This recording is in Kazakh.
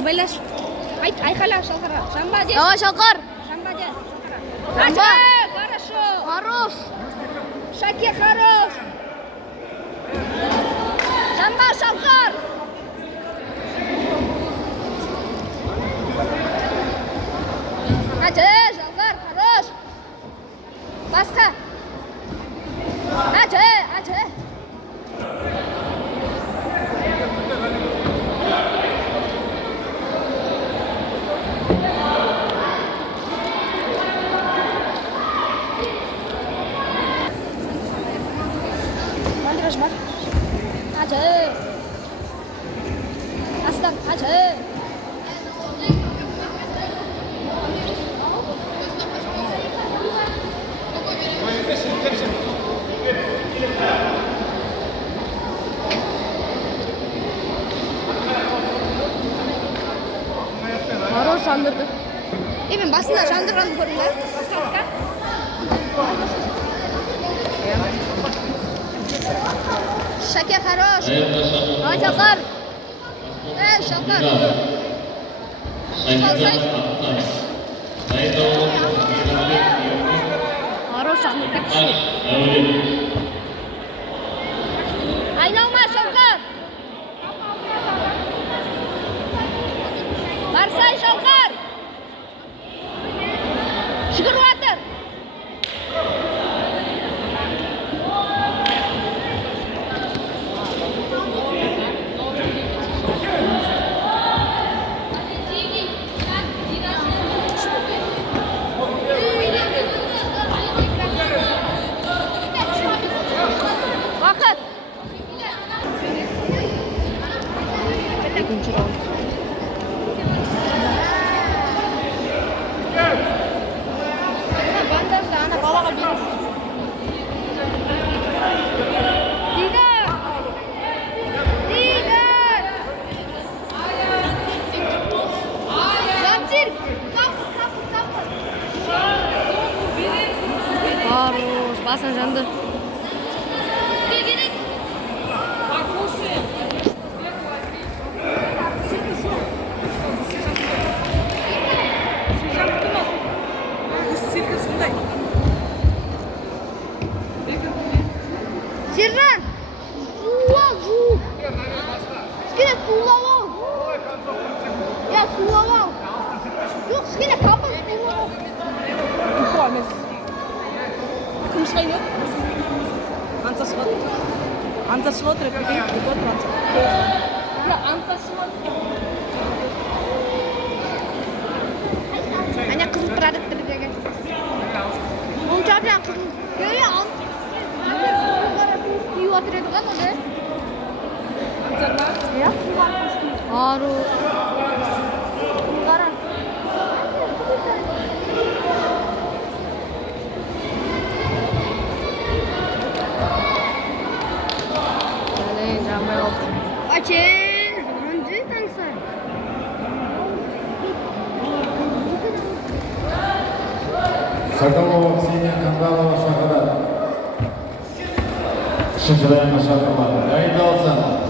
بلاش اي خلاص شكرا شمباجي اه شكر شمباجي شمبا. хорошо хорош شاكي хорош شمبا شكر اجي شكر хорош باسكا اجي Рожмар. Аджи. Астан, аджи. хорош жандырды Мен басында жандырғанды көрдім. Бастапқа. Шаке хорош. اه شكر Шакар. хорош жандырды Айналма Шалқар. Барсай Шалқар. Жүгіріп жатыр. Уақыт. екінші раунд Бандажды ана балаға бересің. Дигар. Дигар. Запсир. хорош басын жанды Сержант. Жу. Кішкене сулап ал. Я сулап ал. Жоқ, кішкене қапыл сулап ал. тупо емес Кім шығайын өт? анса шығып отыр Әне қызыл тұрады тірдегі. Оның жағынан қызыл. Көрі ал. Күйіп отыр еді ғой мұны. хорош Қара. Блин, жамай oldu. Açın. Önce tanısa. Соколова Ксения Кандалова шақырады. Үшінші дайынға шақырылады. Дайындалсын.